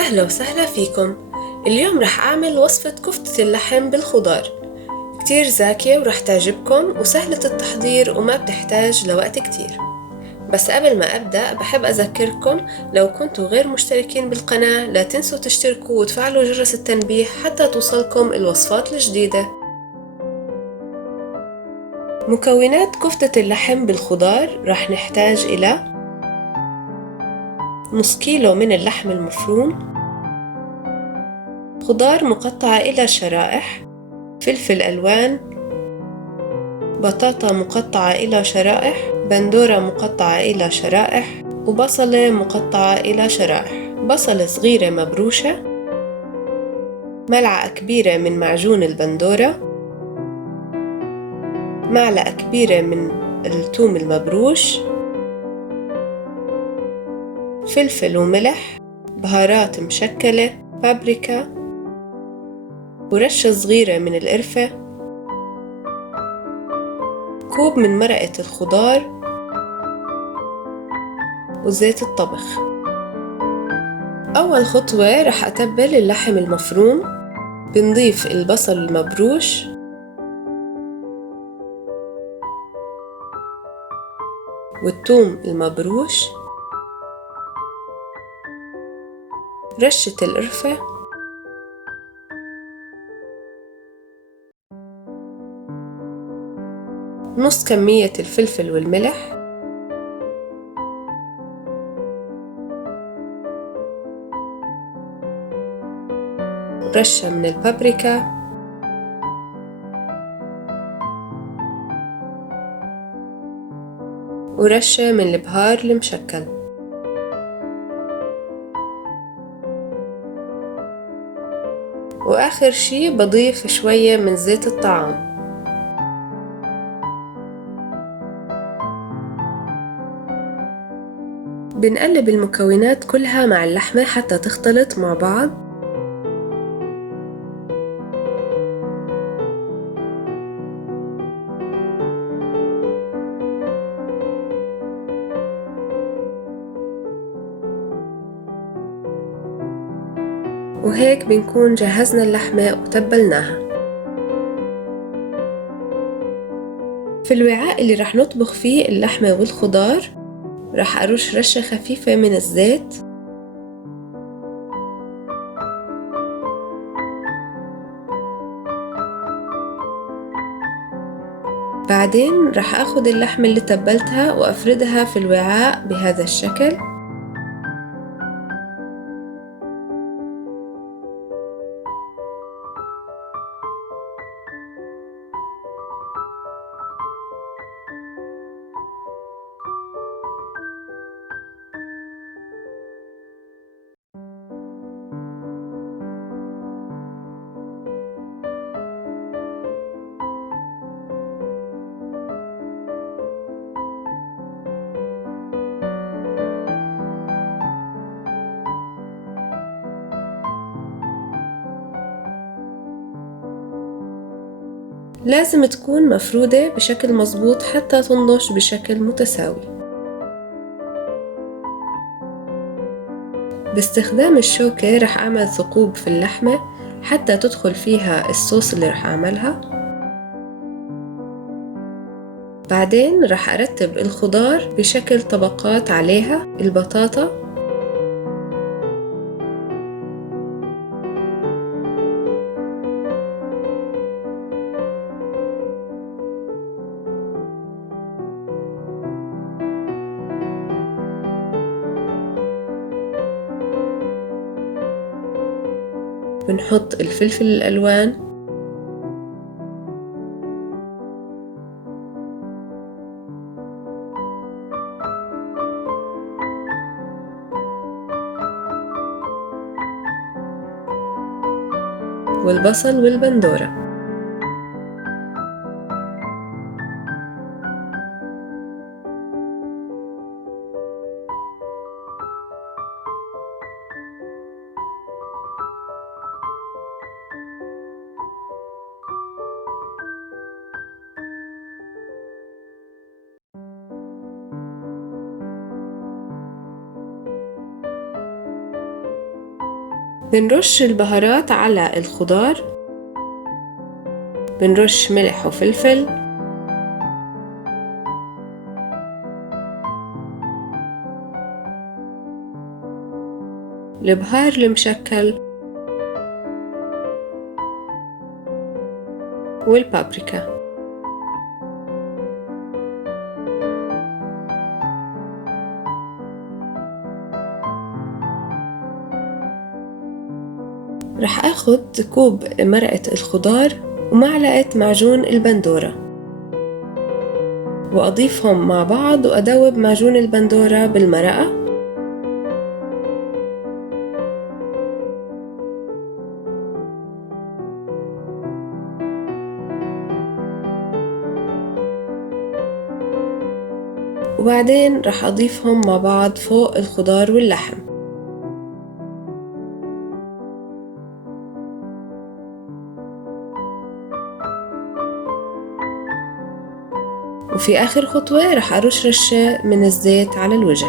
أهلا وسهلا فيكم. اليوم رح أعمل وصفة كفتة اللحم بالخضار، كتير زاكية ورح تعجبكم وسهلة التحضير وما بتحتاج لوقت كتير. بس قبل ما أبدأ بحب أذكركم لو كنتوا غير مشتركين بالقناة لا تنسوا تشتركوا وتفعلوا جرس التنبيه حتى توصلكم الوصفات الجديدة. مكونات كفتة اللحم بالخضار رح نحتاج إلى نص كيلو من اللحم المفروم، خضار مقطعة إلى شرائح، فلفل ألوان، بطاطا مقطعة إلى شرائح، بندورة مقطعة إلى شرائح، وبصلة مقطعة إلى شرائح، بصلة صغيرة مبروشة، ملعقة كبيرة من معجون البندورة، معلقة كبيرة من الثوم المبروش، فلفل وملح، بهارات مشكلة، بابريكا، ورشة صغيرة من القرفة، كوب من مرقة الخضار، وزيت الطبخ. أول خطوة رح أتبل اللحم المفروم. بنضيف البصل المبروش، والثوم المبروش، رشة القرفة، نص كمية الفلفل والملح، رشة من البابريكا، ورشة من البهار المشكل. وآخر شي بضيف شوية من زيت الطعام. بنقلب المكونات كلها مع اللحمة حتى تختلط مع بعض. وهيك بنكون جهزنا اللحمة وتبلناها. في الوعاء اللي رح نطبخ فيه اللحمة والخضار رح أرش رشة خفيفة من الزيت، بعدين رح أخد اللحمة اللي تبلتها وأفردها في الوعاء بهذا الشكل. لازم تكون مفرودة بشكل مظبوط حتى تنضج بشكل متساوي. باستخدام الشوكة رح أعمل ثقوب في اللحمة حتى تدخل فيها الصوص اللي رح أعملها. بعدين رح أرتب الخضار بشكل طبقات عليها البطاطا، بنحط الفلفل الألوان، والبصل والبندورة. بنرش البهارات على الخضار، بنرش ملح وفلفل، البهار المشكل والبابريكا. رح اخد كوب مرقة الخضار ومعلقة معجون البندورة واضيفهم مع بعض وادوب معجون البندورة بالمرقة، وبعدين رح أضيفهم مع بعض فوق الخضار واللحم. وفي آخر خطوة رح أرش رشة من الزيت على الوجه.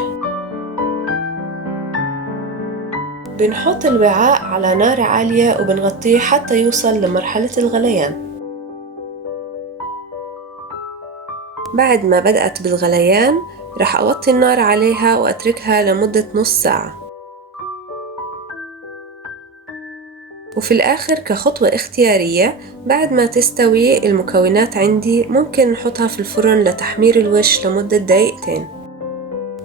بنحط الوعاء على نار عالية وبنغطيه حتى يوصل لمرحلة الغليان. بعد ما بدأت بالغليان رح أوطي النار عليها وأتركها لمدة نص ساعة. وفي الآخر كخطوة اختيارية بعد ما تستوي المكونات عندي ممكن نحطها في الفرن لتحمير الوش لمدة دقيقتين.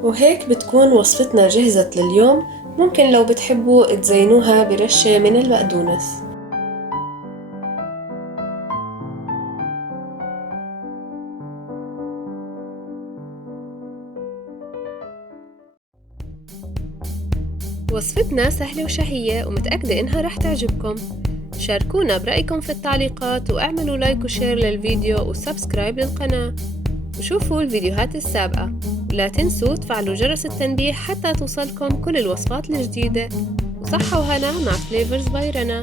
وهيك بتكون وصفتنا جهزت لليوم. ممكن لو بتحبوا تزينوها برشة من البقدونس. وصفتنا سهلة وشهية ومتأكدة إنها رح تعجبكم. شاركونا برأيكم في التعليقات واعملوا لايك وشير للفيديو وسبسكرايب للقناة وشوفوا الفيديوهات السابقة، ولا تنسوا تفعلوا جرس التنبيه حتى توصلكم كل الوصفات الجديدة. وصحة وهنا مع فليفرز باي رنا.